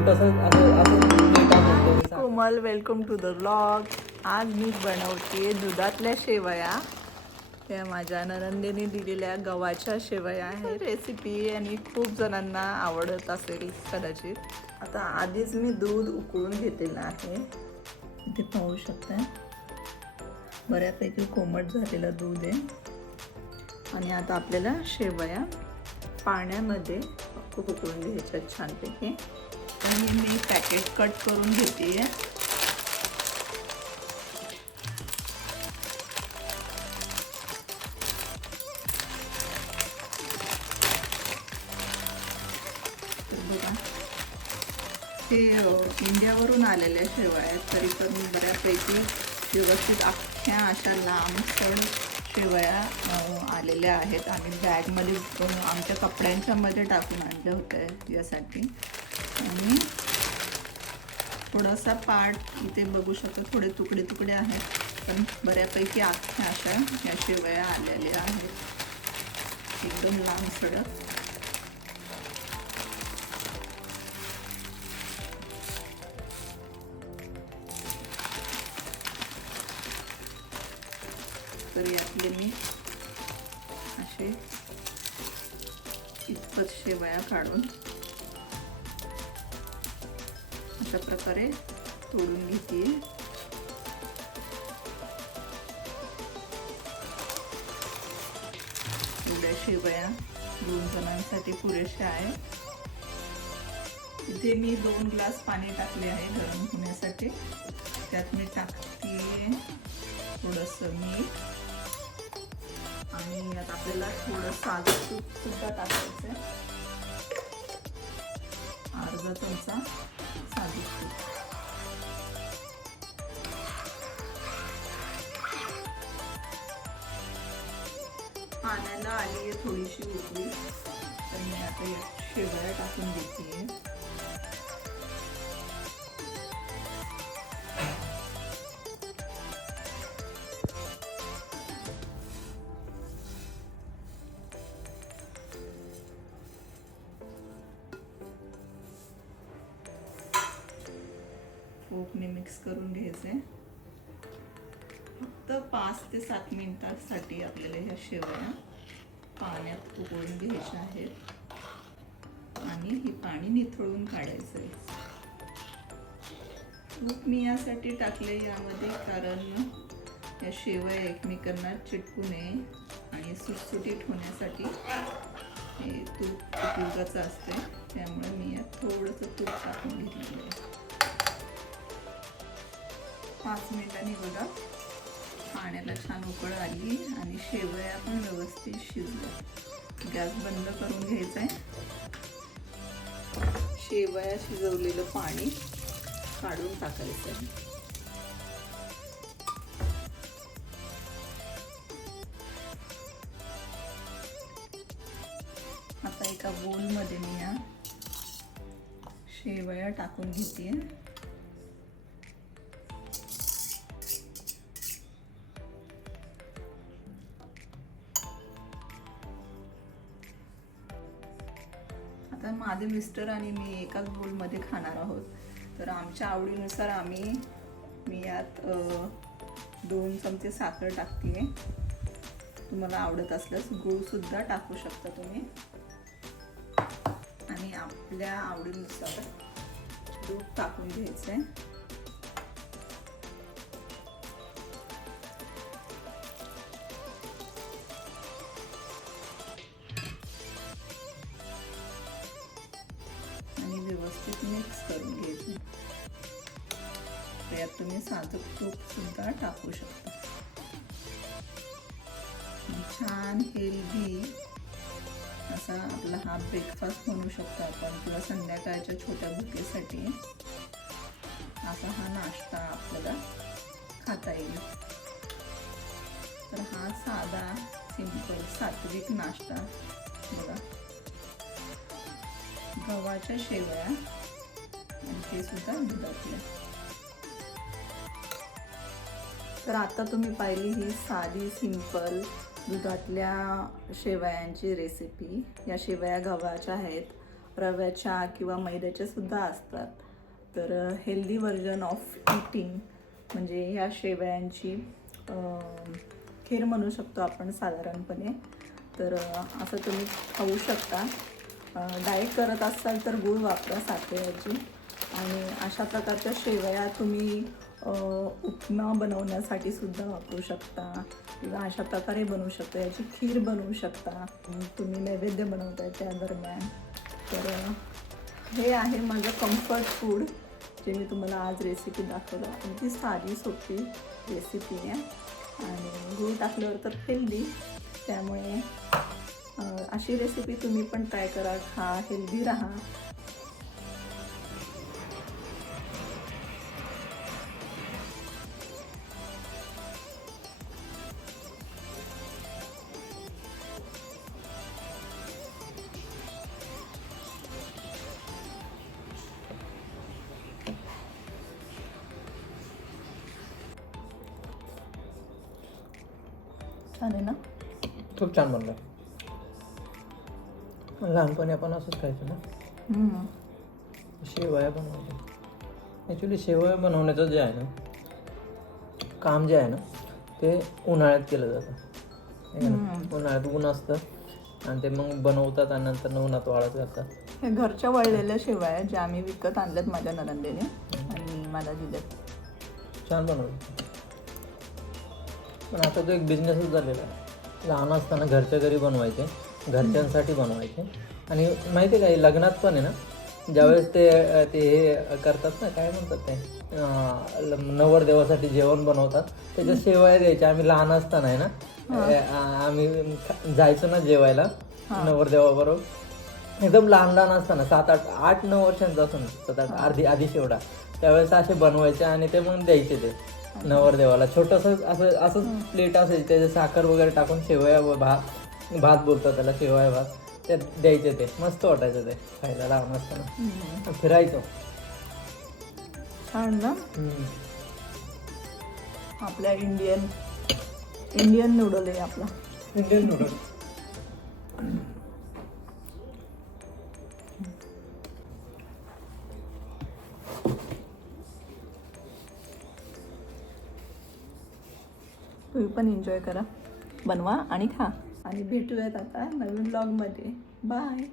छोटस असं असं Komal welcome to the blog आज मी बनवते दुधातल्या शेवया. त्या माझ्या ननंदेने दिलेल्या गव्हाच्या शेवया आहे रेसिपी आणि खूप जणांना आवडत असेल कदाचित. आता आधीच मी दूध उकळून घेतलेलं आहे. इथे पाहू शकता. बऱ्यापैकी कोमट झालेलं दूध आहे. आणि आता आपल्याला शेवया पाण्यामध्ये खूप उकळून घ्यायच्या छानपैकी. आणि मी पॅकेट कट करून घेते ते इंडियावरून आलेल्या शेवया आहेत तरी पण बऱ्यापैकी व्यवस्थित अख्ख्या अशा लांबसड शेवया आलेल्या आहेत. आम्ही बॅगमध्ये अ, आमच्या कपड्यांच्यामध्ये टाकून आणल्या होत्या यासाठी. आणि थोडासा पार्ट इथे बघू शकतो थोडे तुकडे तुकडे आहेत. पण बऱ्यापैकी आख्या अशा या शेवया आलेल्या आहेत. एकदम लांब सडक. तर यातले मी असे इतपत शेवया काढून अशा प्रकारे तोडून घेते. एवढ्या शेवया दोन जणांसाठी पुरेशा आहे इथे मी दोन ग्लास पाणी टाकले आहे गरम होण्यासाठी. त्यात मी टाकते थोडंसं मीठ. आणि यात आपल्याला थोडं साधं तूप सुद्धा टाकायचं आहे अर्धा चमचा साजूक तूप. पाण्याला आली आहे थोडीशी उकळी तर मी आता शेवया टाकून देते. फोकने मिक्स करून घ्यायचे. फक्त पाच ते सात मिनिटांसाठी आपल्याला ह्या शेवया पाण्यात उकळून घ्यायच्या आहेत. आणि हे पाणी निथळून काढायचं आहे तूप मी यासाठी टाकले यामध्ये कारण या शेवया एकमेकांना चिटकू नये आणि सुटसुटीत होण्यासाठी हे तूप उपयोगाचं असते त्यामुळे मी यात थोडंसं तूप टाकून घेतलेलं आहे. पाच मिनिटांनी बघा. पाण्याला छान उकळ आली आणि शेवया पण व्यवस्थित शिजल्या. गॅस बंद करून घ्यायचा आहे शेवया शिजवलेलं पाणी काढून टाकायचं आहे आता एका बोलमध्ये मी या शेवया टाकून घेते. आता माझे मिस्टर आणि मी एकाच बोलमध्ये खाणार आहोत. तर आमच्या आवडीनुसार आम्ही मी यात दोन चमचे साखर टाकते तुम्हाला आवडत असल्यास गुळसुद्धा टाकू शकता तुम्ही. आणि आपल्या आवडीनुसार दूध टाकून घ्यायचं आहे तुम्ही साजूक तूप सुद्धा टाकू शकता. छान हेल्दी असा आपला हा ब्रेकफास्ट म्हणू शकतो आपण. किंवा संध्याकाळच्या छोट्या भुकेसाठी असा हा नाश्ता आपल्याला खाता येईल. तर हा साधा सिंपल सात्विक नाश्ता बघा. गव्हाच्या शेवया आणि ते सुद्धा दुधातल्या तर आता तुम्ही पाहिली ही साधी सिंपल दुधातल्या शेवयांची रेसिपी या शेवया गव्हाच्या आहेत रव्याच्या किंवा मैद्याच्या सुद्धा असतात. तर हेल्दी व्हर्जन ऑफ इटिंग म्हणजे ह्या शेवयांची खीर म्हणू शकतो आपण साधारणपणे. तर असं तुम्ही खाऊ शकता. डाएट करत असाल तर गूळ वापरा साखरेची. आणि अशा प्रकारच्या शेवया तुम्ही उपमा बनवण्यासाठी सुद्धा वापरू शकता किंवा अशा प्रकारे बनवू शकता याची खीर बनवू शकता. तुम्ही नैवेद्य बनवताय त्या दरम्यान. तर हे आहे माझं कम्फर्ट फूड जे मी तुम्हाला आज रेसिपी दाखवलं. अगदी साधी सोपी रेसिपी आहे. आणि गूळ टाकल्यावर तर हेल्दी त्यामुळे अशी रेसिपी तुम्ही पण ट्राय करा. खा हेल्दी राहा. छान आहे ना? खूप छान बनलं. लहानपणी आपण असंच खायचो ना. शेवया बनवायच्या ॲक्च्युली शेवया बनवण्याचं जे आहे ना काम जे आहे ना ते उन्हाळ्यात केलं जातं. है? उन्हाळ्यात ऊन असतं आणि ते मग बनवतात आणि नंतर उन्हात वाळत जातात. हे घरच्या वळलेल्या शेवया ज्या आम्ही विकत आणल्यात माझ्या ननंदेने आणि मला दिल्यात. छान बनवलं. पण आता तो एक बिझनेसच झालेला आहे लहान असताना घरच्या घरी बनवायचे घरच्यांसाठी बनवायचे. आणि माहिती आहे का हे लग्नात पण आहे ना ज्यावेळेस ते ते हे करतात ना काय म्हणतात ते नवरदेवासाठी जेवण बनवतात त्याच्या शेवया द्यायच्या. आम्ही लहान असताना आहे ना आम्ही जायचो ना जेवायला नवरदेवाबरोबर एकदम लहान लहान असताना सात आठ आठ नऊ वर्षांचा असतो ना सात आठ अर्धी आधी शेवडा त्यावेळेस असे बनवायचे आणि ते मग द्यायचे ते. नवरदेवाला. छोटस असं असंच प्लेट असायची त्याचे साखर वगैरे टाकून शेवया व भात भात बोलतात त्याला शेवया भात. ते द्यायचे ते. मस्त वाटायचं ते खायला लहान असताना फिरायचो. छान ना. आपल्या इंडियन इंडियन नूडल आहे आपला. Indian noodle. तुम्ही पण एन्जॉय करा. बनवा आणि खा. आणि भेटूयात आता नवीन ब्लॉगमध्ये बाय